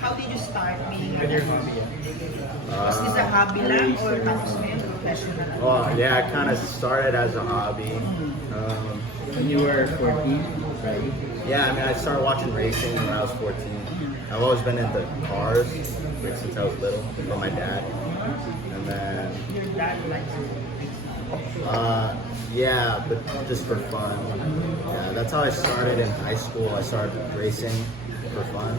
How did you start being a hobby? Is this a hobby lang or tapos mo yun professional? Well, yeah, I kind of started as a hobby. When you were 14, right? Yeah, I mean, I started watching racing when I was 14. I've always been into cars, like since I was little, from my dad. And then, Your dad likes it. yeah, but just for fun. Yeah, that's how I started in high school. I started racing for fun.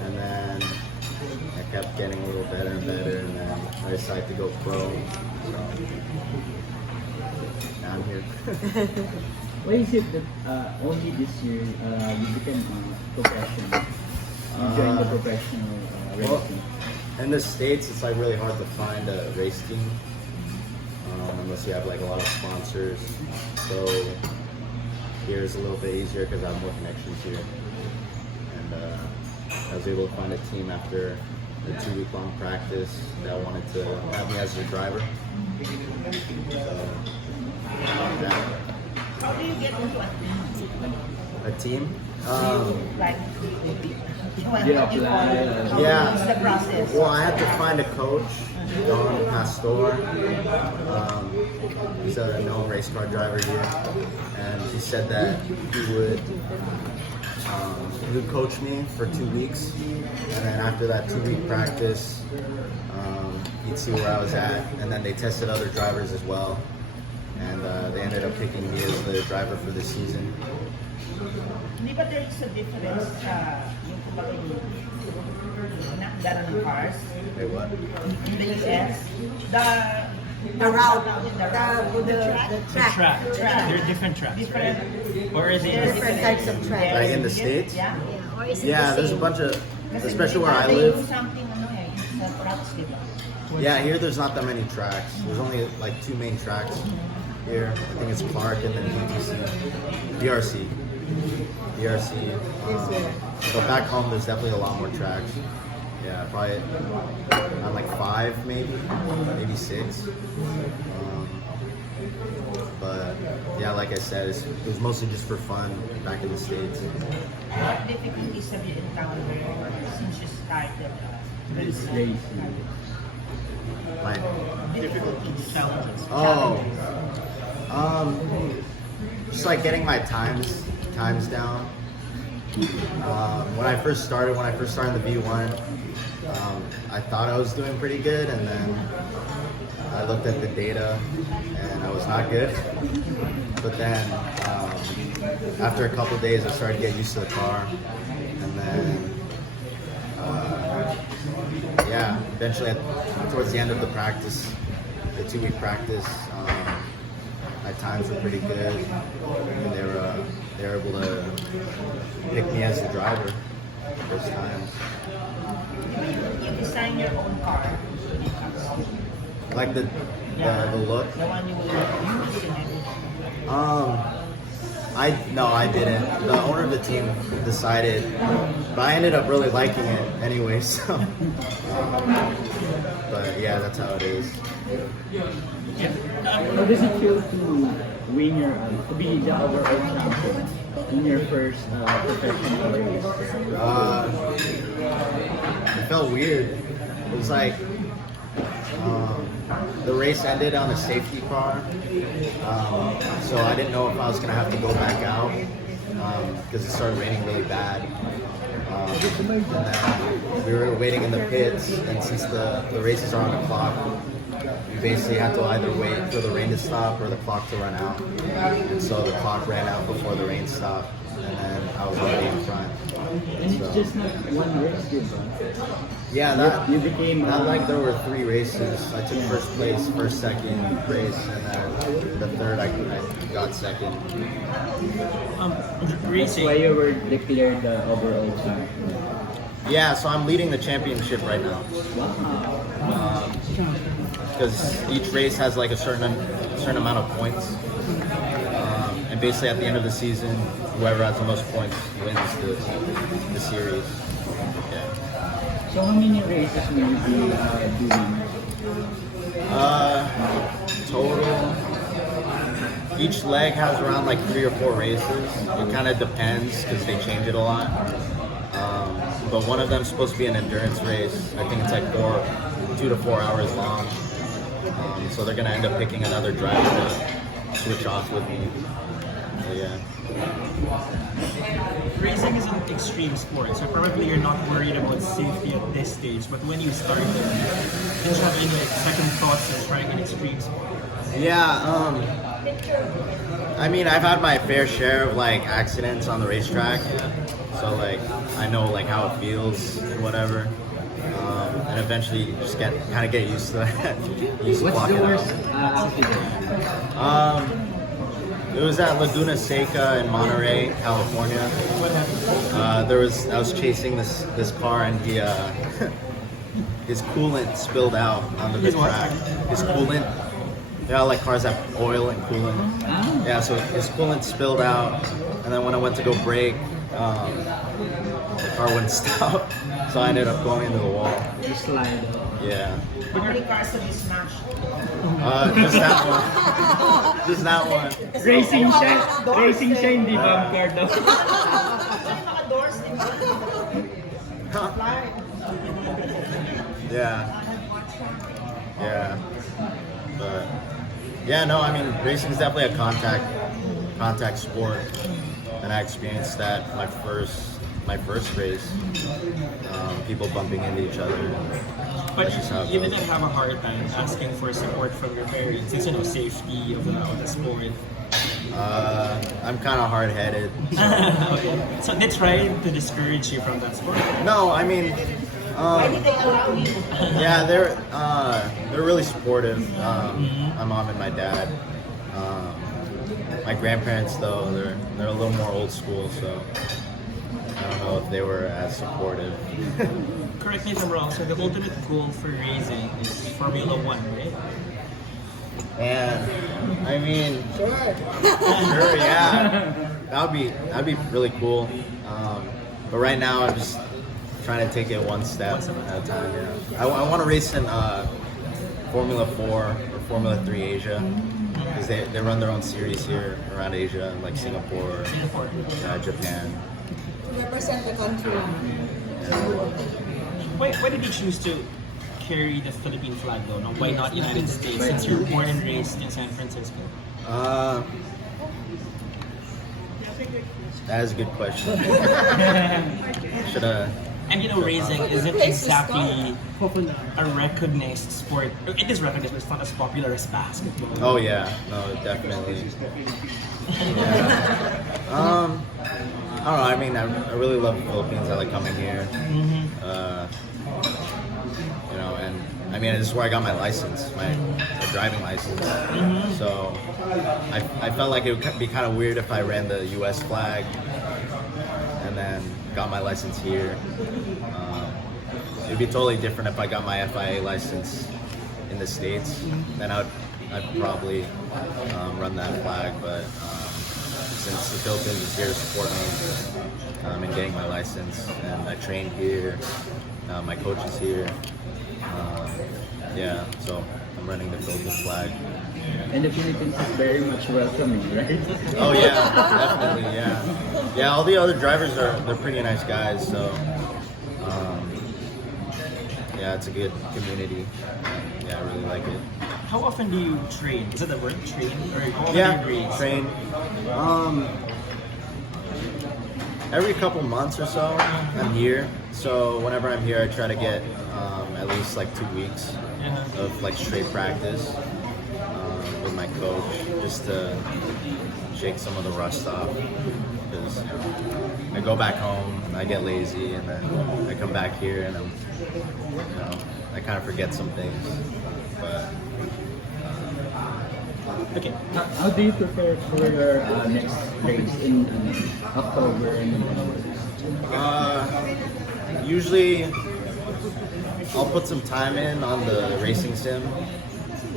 And then I kept getting a little better and better, and then I decided to go pro. So now I'm here. Why is it that only this year you became professional? You joined the professional Well, racing? in the States, it's like really hard to find a race team unless you have like a lot of sponsors. So here is a little bit easier because I have more connections here. And I was able to find a team after a 2-week-long practice that wanted to have me as their driver. So, yeah. How do you get into A team? like Did you apply? Yeah. What's the process? Well, I had to find a coach, Don Pastor. He's a known race car driver here, and he said that he would coach me for 2 weeks, and then after that 2-week practice, he'd see where I was at, and then they tested other drivers as well, and they ended up picking me as the driver for the season. Hindi ba there is a difference yung kumbaga yung nakdara ng cars? Wait, what? In the US, the route, the track. There are different tracks, right? Or is it Different types of tracks. Like in the States? Yeah. Or is it Yeah, the there's a same? bunch of, Kasi especially where I they live. use something sa tracks, di ba? Yeah, here there's not that many tracks. There's only like 2 main tracks here. I think it's Clark and then DTC, DRC. But back home, there's definitely a lot more tracks. Yeah, probably on like 5, maybe 6. But yeah, like I said, it was mostly just for fun back in the States. What difficulties have you encountered since you started Racing. Like, difficulties? challenges? oh, just like getting my times down. When I first started in the V1, I thought I was doing pretty good, and then I looked at the data and I was not good. But then after a couple days, I started to get used to the car, and then yeah, eventually towards the end of the practice, the 2-week practice, my times were pretty good, and they were able to pick me as the driver first time. You design your own car. Like the look. The one you will use in everything. I didn't. The owner of the team decided, but I ended up really liking it anyway. So, but yeah, that's how it is. How does it feel to win to be the overall champion in your first professional race? It felt weird. It was like the race ended on a safety car, so I didn't know if I was gonna have to go back out because it started raining really bad. And then we were waiting in the pits, and since the races are on the clock, we basically had to either wait for the rain to stop or the clock to run out. And so the clock ran out before the rain stopped, and then I was already in front. And it's just not one race, diba? Yeah, that You became not like there were 3 races. I took first place, first, second race, and then the third I got second. That's Racing. why you were declared the overall champion. Yeah, so I'm leading the championship right now. Wow. Because each race has like a certain amount of points, and basically at the end of the season, whoever has the most points wins the series. Yeah. So how many races will you be doing? Total, each leg has around like 3 or 4 races. It kind of depends because they change it a lot. But one of them's supposed to be an endurance race. I think it's like 2 to 4 hours long. So they're gonna end up picking another driver to switch off with me. So yeah. Racing is an extreme sport, so probably you're not worried about safety at this stage. But when you started, did you have any like second thoughts of trying an extreme sport? Yeah. I mean, I've had my fair share of like accidents on the racetrack, so like I know like how it feels and whatever. And eventually you just kind of get used to that. Used to What's block the it out. worst accident? It was at Laguna Seca in Monterey, California. What happened? I was chasing this car and he his coolant spilled out onto the His what? track. His coolant. You know, like cars have oil and coolant. Ah, Yeah, so his coolant spilled out, and then when I went to go brake, the car wouldn't stop. So I ended up going into the wall. you slide. Yeah. How many cars have you smashed? Just that one. Just that one. Racing shine, di bumper daw. Mga doors, di ba? Fly. Yeah. Yeah. But yeah, no, I mean racing is definitely a contact sport, and I experienced that my first race. People bumping into each other. But That's just how it you goes. didn't have a hard time asking for support from your parents, since you know safety of the sport. I'm kind of hard-headed. Okay. So they tried to discourage you from that sport. No, I mean, Why did they allow you? yeah, they're really supportive. My mom and my dad. My grandparents, though, they're a little more old school, so I don't know if they were as supportive. Correct me if I'm wrong. So the ultimate goal for racing is Formula One, right? And I mean, sure, yeah, that'd be really cool. But right now, I'm just trying to take it one step at a time. Yeah, I want to race in Formula 4 or Formula 3 Asia, because they run their own series here around Asia, like Singapore, Singapore. Japan. Represent the country. Why did you choose to carry the Philippine flag though? No, why not United States? Since you're born and raised in San Francisco. That is a good question. Should have. And you know, racing But isn't the place to exactly a recognized sport. It is recognized, but it's not as popular as basketball. Oh yeah, no, definitely. Yeah. I don't know. I mean, I really love the Philippines. I like coming here. You know, and I mean, this is where I got my license, my driving license. So I felt like it would be kind of weird if I ran the U.S. flag and then got my license here. It'd be totally different if I got my FIA license in the States. Then I'd probably run that flag. But since the Philippines is here to support me in getting my license, and I trained here, my coach is here. Yeah, so I'm running the Philippine flag. And the Philippines is very much welcoming, right? Oh yeah, definitely, yeah. Yeah, all the other drivers they're pretty nice guys, so yeah, it's a good community. Yeah, I really like it. How often do you train? Is it the word train? Or how often Yeah, do you race? train. Every couple months or so, I'm here. So whenever I'm here, I try to get at least like 2 weeks of like straight practice with my coach, just to shake some of the rust off. Because I go back home, I get lazy, and then I come back here and I kind of forget some things. But Okay. How do you prepare for your next race in October and November? Usually, I'll put some time in on the racing sim.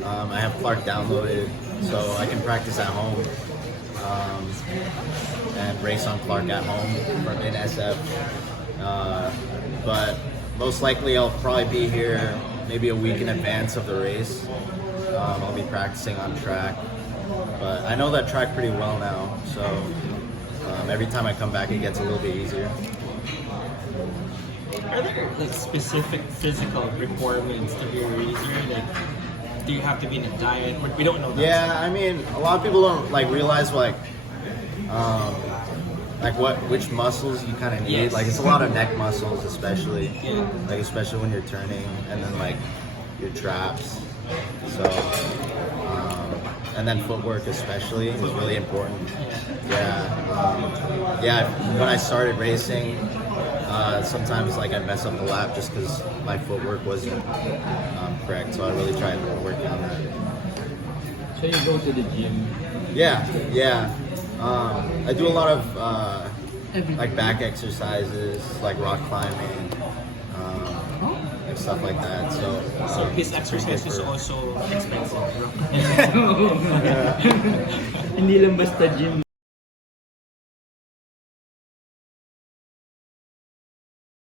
I have Clark downloaded, so I can practice at home and race on Clark at home from in SF. But most likely, I'll probably be here maybe a week in advance of the race. I'll be practicing on track, but I know that track pretty well now, so every time I come back, it gets a little bit easier. Are there like specific physical requirements to be a racer? Like, do you have to be in a diet? We don't know that. Yeah, I mean, a lot of people don't like realize like which muscles you kind of need. Yes. Like it's a lot of neck muscles, especially. Yeah. Like especially when you're turning, and then like your traps. So, and then footwork especially is really important. Yeah. When I started racing, sometimes like I mess up the lap just because my footwork wasn't correct. So I really tried to work on that. So you go to the gym. Yeah. I do a lot of like back exercises, like rock climbing, and stuff like that. So his exercise is also expensive. Hindi lang basta gym